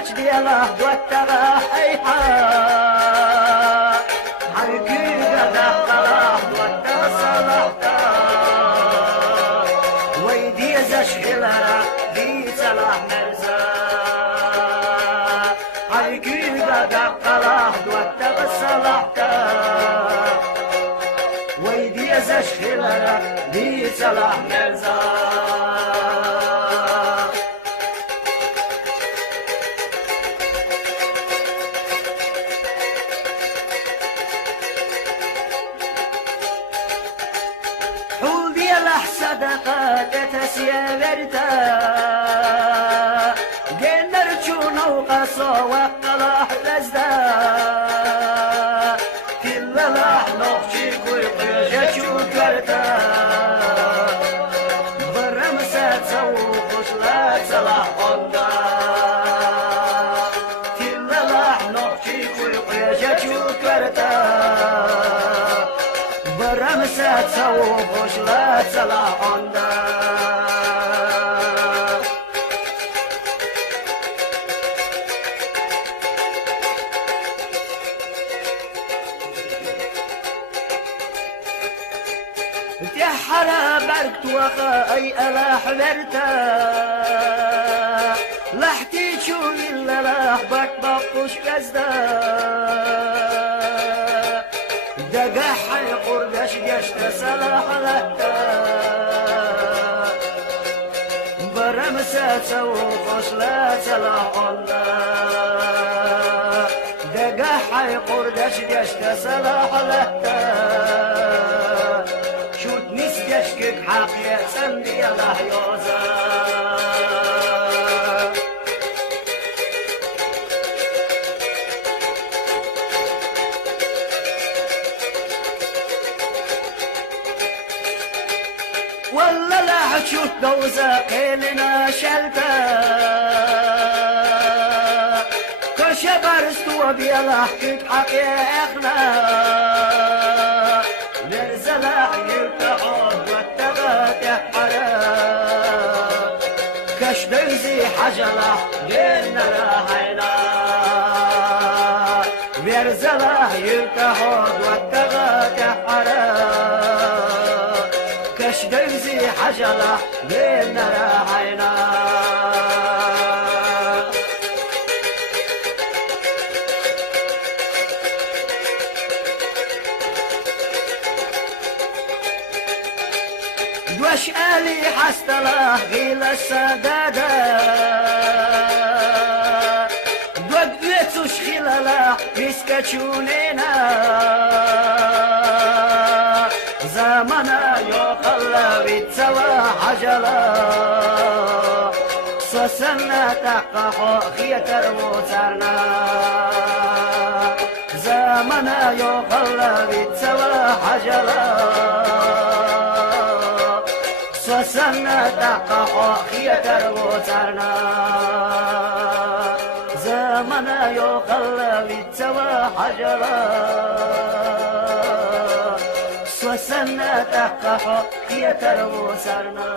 قربتش دياله دوتغا حيحا حركي قدا قلاه دوتغا صلاحتا ويدي زشغلها دي صلاح مرزا حركي قدا قلاه دوتغا صلاحتا ويدي زشغلها دي صلاح مرزا صدقات تسيا برتا جنر چون وقصا وقلاح لزدا كل لاح نخشي كوي قيجة چون كرتا برمسات سو خشلات صلاح قندا كل لاح نخشي كوي قيجة چون كرتا برمسات سو خشلات صلاح قندا تحرى بركت وخا اي الاح برتا لحتي تشوف الا لاح بك بقوش كزدا دقح قردش جشت صلاح لتا برمسات سو خصلات صلاح الله دقح قردش جشت صلاح لتا شوت نسجشكك حقيا سندي الله يوزا والله لا حتشوت دوزة قيلنا شلتا كشا برستو بيلا حكيت حقيا اخنا نرزلا يلتحوه واتغات حرا كش دوزي حجلة لنا راحينا نرزلا يلتحوه واتغات حرا كش دوزي حجلة لنا راحينا دوش آلي حستله غيل السدادة دوك بيتوش خلاله بيسكتشولينا زمانا يوخلا بيتسوى حجلا سوسنا تقحو خيتر موترنا زمانا يوخلا بيتسوى حجلا سوسنا تقحو خيتر موترنا زمانا يوخلا بيتسوى حجلا وسنا تقحو خيتر موسرنا